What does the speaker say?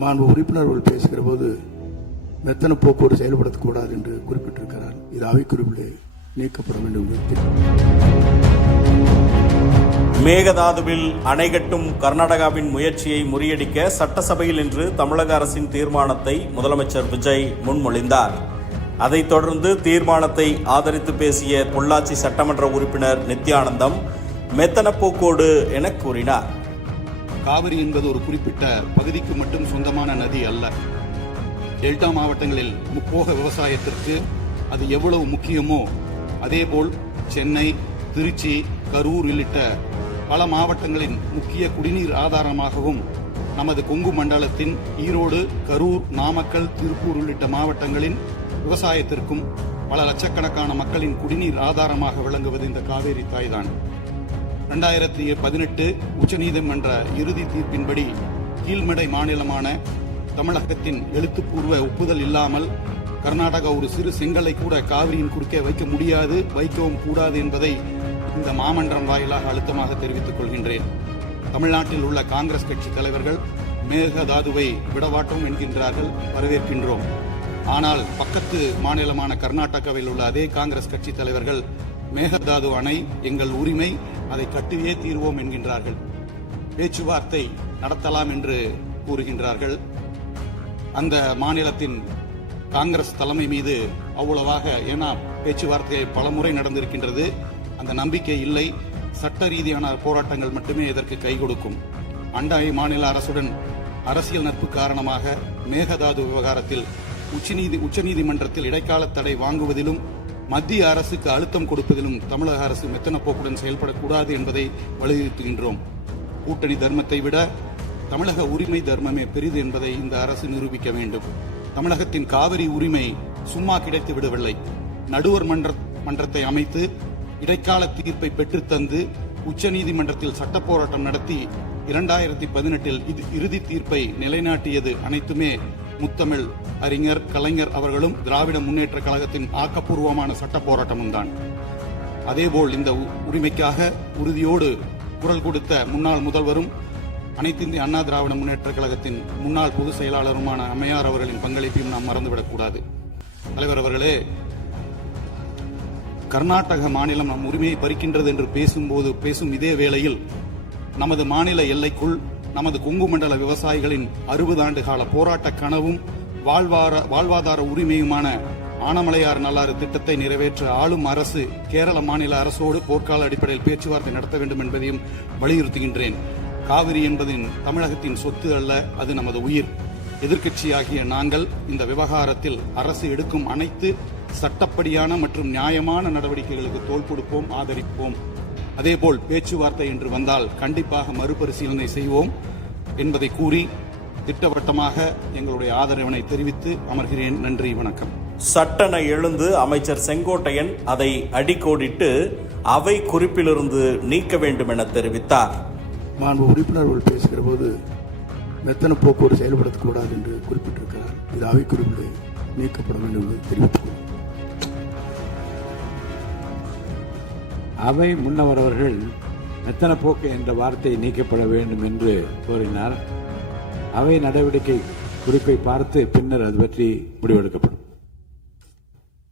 மாண்பு உறுப்பினர்கள் பேசுகிற போது மெத்தன போக்குவரத்து செயல்படுத்தக்கூடாது என்று குறிப்பிட்டிருக்கிறார். இது அவைக்குறிப்பிலே நீக்கப்பட வேண்டும் என்று. மேகதாதுவில் அணை கட்டும் கர்நாடகாவின் முயற்சியை முறியடிக்க சட்டசபையில் இன்று தமிழக அரசின் தீர்மானத்தை முதலமைச்சர் விஜய் முன்மொழிந்தார். அதைத் தொடர்ந்து தீர்மானத்தை ஆதரித்து பேசிய பொள்ளாச்சி சட்டமன்ற உறுப்பினர் நித்யானந்தம் மெத்தன போக்கோடு என கூறினார். காவிரி என்பது ஒரு குறிப்பிட்ட பகுதிக்கு மட்டும் சொந்தமான நதி அல்ல. டெல்டா மாவட்டங்களில் முப்போக விவசாயத்திற்கு அது எவ்வளவு முக்கியமோ அதேபோல் சென்னை, திருச்சி, கரூர் உள்ளிட்ட பல மாவட்டங்களின் முக்கிய குடிநீர் ஆதாரமாகவும் நமது கொங்கு மண்டலத்தின் ஈரோடு, கரூர், நாமக்கல், திருப்பூர் உள்ளிட்ட மாவட்டங்களின் விவசாயத்திற்கும் பல லட்சக்கணக்கான மக்களின் குடிநீர் ஆதாரமாக விளங்குவது இந்த காவேரி தாய்தான். 2018 உச்சநீதிமன்ற இறுதி தீர்ப்பின்படி கீழ்மடை மாநிலமான தமிழகத்தின் எழுத்துப்பூர்வ ஒப்புதல் இல்லாமல் கர்நாடகா ஒரு சிறு செங்கலை கூட காவிரியின் குறுக்கே வைக்க முடியாது, வைக்கவும் கூடாது என்பதை இந்த மாமன்றம் வாயிலாக அழுத்தமாக தெரிவித்துக் கொள்கின்றேன். தமிழ்நாட்டில் உள்ள காங்கிரஸ் கட்சி தலைவர்கள் மேகதாதுவை விடவாட்டோம் என்கின்றார்கள், வரவேற்கின்றோம். ஆனால் பக்கத்து மாநிலமான கர்நாடகாவில் உள்ள அதே காங்கிரஸ் கட்சி தலைவர்கள் மேகதாது அணை எங்கள் உரிமை, அதை கட்டியே தீர்வோம் என்கின்றார்கள். பேச்சுவார்த்தை நடத்தலாம் என்று கூறுகின்றார்கள். அந்த மாநிலத்தின் காங்கிரஸ் தலைமை மீது அவ்வளவாக, ஏன்னா பேச்சுவார்த்தை பலமுறை நடந்திருக்கின்றது, அந்த நம்பிக்கை இல்லை. சட்ட ரீதியான போராட்டங்கள் மட்டுமே இதற்கு கை கொடுக்கும். அண்டை மாநில அரசுடன் அரசியல் நட்பு காரணமாக மேகதாது விவகாரத்தில் உச்சநீதிமன்றத்தில் இடைக்கால தடை வாங்குவதிலும் மத்திய அரசுக்கு அழுத்தம் கொடுப்பதிலும் தமிழக அரசு மெத்தன போக்குடன் செயல்படக்கூடாது என்பதை வலியுறுத்துகின்றோம். கூட்டணி தர்மத்தை விட தமிழக உரிமை தர்மமே பெரிது என்பதை இந்த அரசு நிரூபிக்க வேண்டும். தமிழகத்தின் காவிரி உரிமை சும்மா கிடைத்து விடவில்லை. நடுவர் மன்றத்தை அமைத்து இடைக்கால தீர்ப்பை பெற்றுத்தந்து உச்சநீதிமன்றத்தில் சட்ட போராட்டம் நடத்தி 2018 இறுதி தீர்ப்பை நிலைநாட்டியது அனைத்துமே முத்தமிழ் அறிஞர் கலைஞர் அவர்களும் திராவிட முன்னேற்ற கழகத்தின் ஆக்கப்பூர்வமான சட்ட போராட்டமும் தான். அதேபோல் இந்த உரிமைக்காக உறுதியோடு குரல் கொடுத்த முன்னாள் முதல்வரும் அனைத்து இந்திய அண்ணா திராவிட முன்னேற்ற கழகத்தின் முன்னாள் பொதுச் செயலாளருமான அம்மையார் அவர்களின் பங்களிப்பையும் நாம் மறந்துவிடக்கூடாது. தலைவர் அவர்களே, கர்நாடக மாநிலம் நம் உரிமையை பறிக்கின்றது என்று பேசும் இதே வேளையில் நமது மாநில எல்லைக்குள் நமது கொங்கு மண்டல விவசாயிகளின் 60 ஆண்டு கால போராட்ட கனவும் வாழ்வாதார உரிமையுமான ஆனமலையார் நல்லாறு திட்டத்தை நிறைவேற்ற ஆளும் அரசு கேரள மாநில அரசோடு போர்க்கால அடிப்படையில் பேச்சுவார்த்தை நடத்த வேண்டும் என்பதையும் வலியுறுத்துகின்றேன். காவிரி என்பதின் தமிழகத்தின் சொத்து அல்ல, அது நமது உயிர். எதிர்க்கட்சியாகிய நாங்கள் இந்த விவகாரத்தில் அரசு எடுக்கும் அனைத்து சட்டப்படியான மற்றும் நியாயமான நடவடிக்கைகளுக்கு தோள் கொடுப்போம், ஆதரிப்போம். அதேபோல் பேச்சுவார்த்தை என்று வந்தால் கண்டிப்பாக மறுபரிசீலனை செய்வோம் என்பதை கூறி திட்டவட்டமாக எங்களுடைய ஆதரவினை தெரிவித்து அமர்கிறேன். நன்றி, வணக்கம். சட்டென எழுந்து அமைச்சர் செங்கோட்டையன் அதை அடிக்கோடிட்டு அவை குறிப்பிலிருந்து நீக்க வேண்டும் என தெரிவித்தார். மாண்பு உறுப்பினர்கள் பேசுகிற போது மெத்தன போக்குவரத்து செயல்படுத்தக்கூடாது என்று குறிப்பிட்டிருக்கிறார். இது அவைக்குறிப்பிலே நீக்கப்பட வேண்டும் என்று தெரிவித்துக் கொள்கிறேன். அவை முன்னவர் அவர்கள் மெத்தன போக்கு என்ற வார்த்தை நீக்கப்பட வேண்டும் என்று கோரினார். அவை நடவடிக்கை குறிப்பை பார்த்து பின்னர் அது பற்றி முடிவெடுக்கப்படும்.